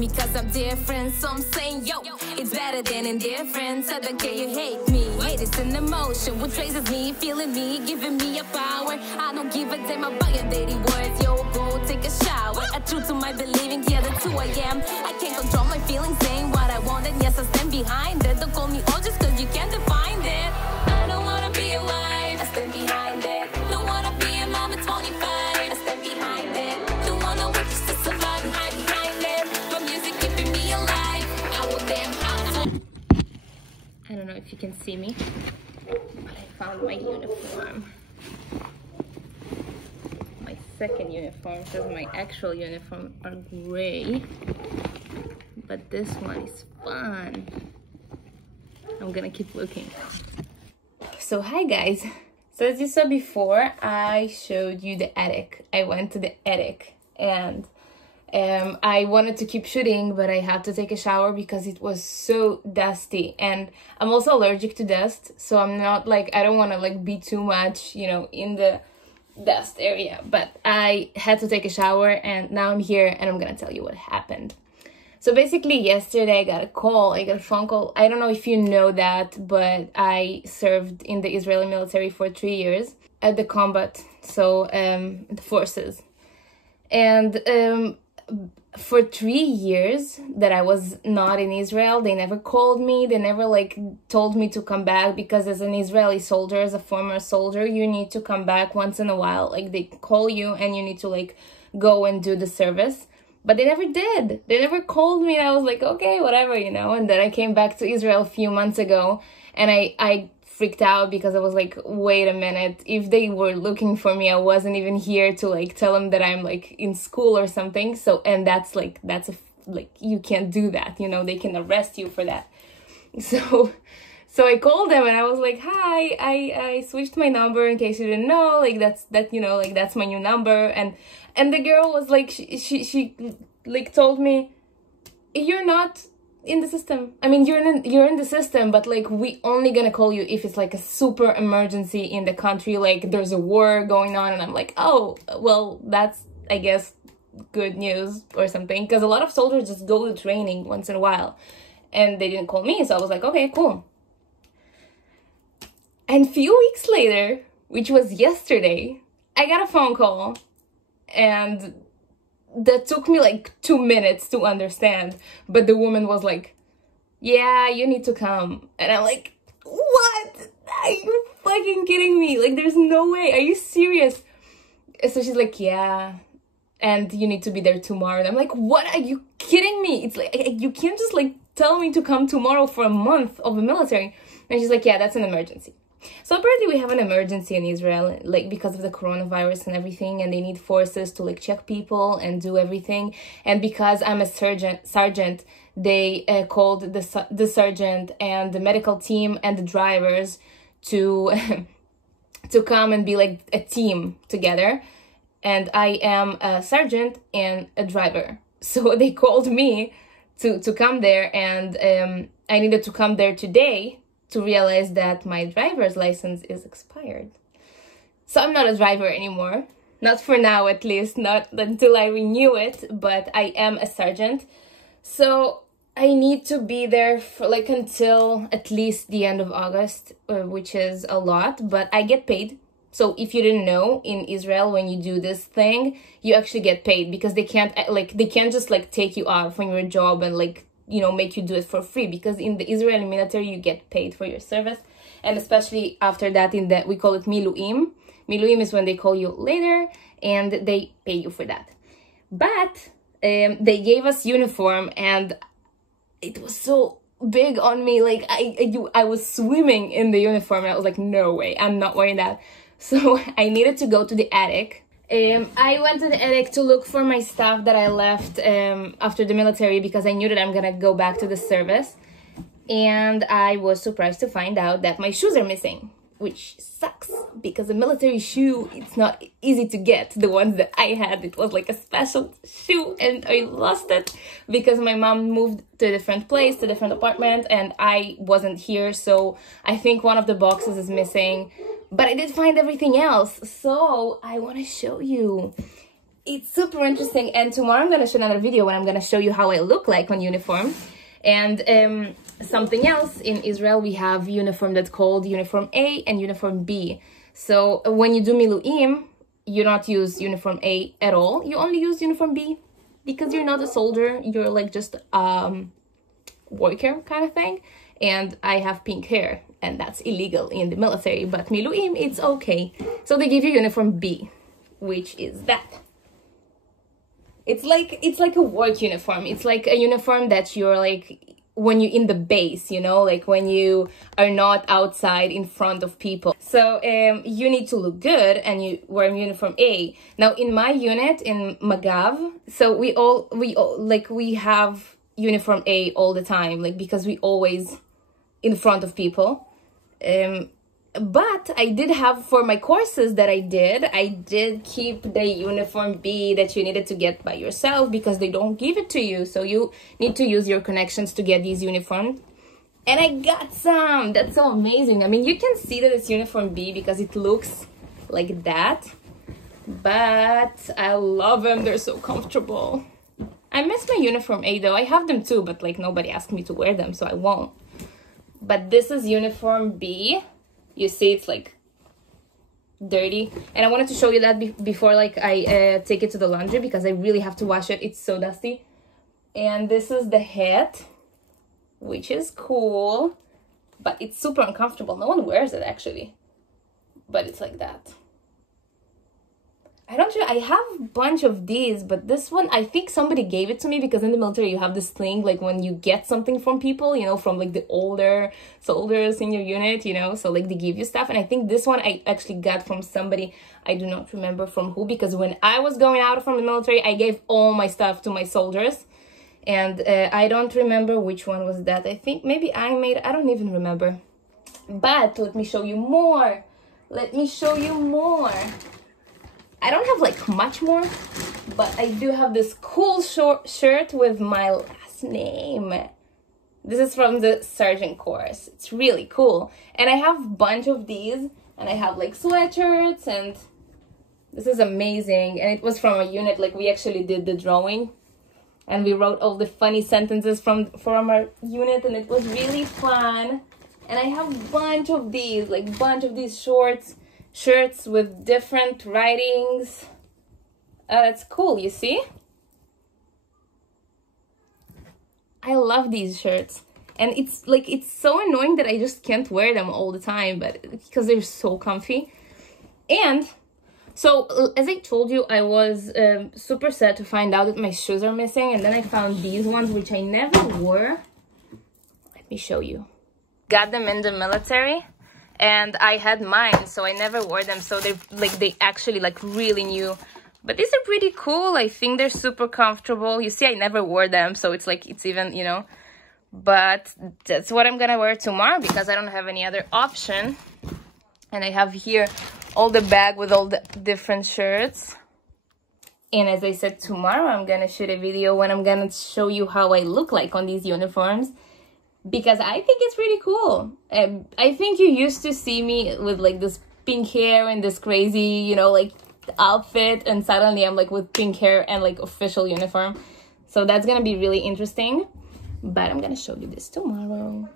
me cause I'm different. So I'm saying, yo, it's better than indifference. I don't care you hate me. Hate is an emotion, what traces me, feeling me, giving me a power. I don't give a damn about your dirty words. Yo, go take a shower. I true to my believing, yeah, that's who I am. I can't control my feelings, saying what I want, and yes, I stand behind it. Don't call me old just cause you can't define it. I don't wanna be a wife, I stand behind it. Don't wanna be a mom at 25, I stand behind it. Don't wanna work just to survive and hide behind it. My music keeping me alive. I will damn I don't know if you can see me, but I found my uniform. My second uniform, because my actual uniform are gray. But this one is fun. I'm gonna keep looking. So hi guys. So as you saw before, I showed you the attic. I went to the attic and I wanted to keep shooting, but I had to take a shower because it was so dusty. And I'm also allergic to dust, so I'm not like, I don't want to like be too much, you know, in the dust area. But I had to take a shower and now I'm here and I'm gonna tell you what happened. So basically yesterday I got a phone call. I don't know if you know that, but I served in the Israeli military for 3 years at the combat, so the forces. And for 3 years that I was not in Israel, they never called me. They never like told me to come back, because as an Israeli soldier, as a former soldier, you need to come back once in a while. Like they call you and you need to like go and do the service. But they never did. They never called me. And I was like, okay, whatever, you know. And then I came back to Israel a few months ago and I freaked out because I was like, wait a minute. If they were looking for me, I wasn't even here to like tell them that I'm like in school or something. So, and that's you can't do that, you know, they can arrest you for that. So I called them and I was like, hi, I switched my number in case you didn't know, like that's my new number. And the girl was like, she like told me, you're not in the system. I mean, you're in the system, but like we only gonna call you if it's like a super emergency in the country, like there's a war going on. And I'm like, oh, well, that's, I guess, good news or something, because a lot of soldiers just go to training once in a while and they didn't call me. So I was like, okay, cool. And a few weeks later, which was yesterday, I got a phone call, and that took me like 2 minutes to understand. But the woman was like, yeah, you need to come. And I'm like, what? Are you fucking kidding me? Like, there's no way. Are you serious? So she's like, yeah, and you need to be there tomorrow. And I'm like, what? Are you kidding me? It's like, you can't just like tell me to come tomorrow for a month of the military. And she's like, yeah, that's an emergency. So apparently we have an emergency in Israel, like because of the coronavirus and everything, and they need forces to like check people and do everything. And because I'm a sergeant, they called the sergeant and the medical team and the drivers to to come and be like a team together. And I am a sergeant and a driver, so they called me to come there, and I needed to come there today to realize that my driver's license is expired. So I'm not a driver anymore. Not for now, at least. Not until I renew it. But I am a sergeant. So I need to be there for like until at least the end of August, which is a lot. But I get paid. So if you didn't know, in Israel, when you do this thing, you actually get paid, because they can't just like take you out from your job and like, you know, make you do it for free, because in the Israeli military you get paid for your service. And especially after that, we call it miluim. Miluim is when they call you later and they pay you for that. But they gave us uniform and it was so big on me, like I was swimming in the uniform and I was like, no way, I'm not wearing that. So I needed to go to the attic. I went to the attic to look for my stuff that I left after the military, because I knew that I'm gonna go back to the service. And I was surprised to find out that my shoes are missing, which sucks, because a military shoe, it's not easy to get. The ones that I had, it was like a special shoe, and I lost it because my mom moved to a different place, to a different apartment, and I wasn't here. So I think one of the boxes is missing. But I did find everything else, so I want to show you. it's super interesting. And tomorrow I'm gonna show another video when I'm gonna show you how I look like on uniform. And something else, in Israel we have uniform that's called uniform A and uniform B. So when you do miluim, you don't use uniform A at all. You only use uniform B because you're not a soldier. You're like just worker kind of thing. And I have pink hair, and that's illegal in the military. But miluim, it's okay. So they give you uniform B, which is that. It's like a work uniform. It's like a uniform that you're like when you're in the base, you know, like when you are not outside in front of people. So you need to look good, and you wear uniform A. Now in my unit in Magav, so we have uniform A all the time, like because we always in front of people. But I did have, for my courses that I did keep the uniform B that you needed to get by yourself because they don't give it to you. So you need to use your connections to get these uniforms. And I got some. That's so amazing. I mean, you can see that it's uniform B because it looks like that. But I love them. They're so comfortable. I miss my uniform A though. I have them too, but like nobody asked me to wear them, so I won't. But this is uniform B. You see it's like dirty, and I wanted to show you that before like I take it to the laundry because I really have to wash it. It's so dusty. And this is the hat, which is cool, but it's super uncomfortable. No one wears it actually, but it's like that. I have a bunch of these, but this one, I think somebody gave it to me because in the military you have this thing, like when you get something from people, you know, from like the older soldiers in your unit, you know, so like they give you stuff. And I think this one I actually got from somebody, I do not remember from who, because when I was going out from the military, I gave all my stuff to my soldiers. And I don't remember which one was that. I think maybe I don't even remember. But let me show you more. Let me show you more. I don't have like much more, but I do have this cool short shirt with my last name. This is from the sergeant course. It's really cool. And I have a bunch of these, and I have like sweatshirts, and this is amazing. And it was from a unit, like we actually did the drawing, and we wrote all the funny sentences from our unit, and it was really fun. And I have a bunch of these, like bunch of these shirts with different writings. That's cool, you see? I love these shirts. And it's like, it's so annoying that I just can't wear them all the time, but because they're so comfy. And so, as I told you, I was super sad to find out that my shoes are missing. And then I found these ones, which I never wore. Let me show you. Got them in the military. And I had mine, so I never wore them. So they actually like really new. But these are pretty cool. I think they're super comfortable. You see, I never wore them, so it's like, it's even, you know. But that's what I'm gonna wear tomorrow because I don't have any other option. And I have here all the bag with all the different shirts. And as I said, tomorrow I'm gonna shoot a video when I'm gonna show you how I look like on these uniforms. Because I think it's pretty cool. I think you used to see me with like this pink hair and this crazy, you know, like outfit, and suddenly I'm like with pink hair and like official uniform. So that's gonna be really interesting. But I'm gonna show you this tomorrow.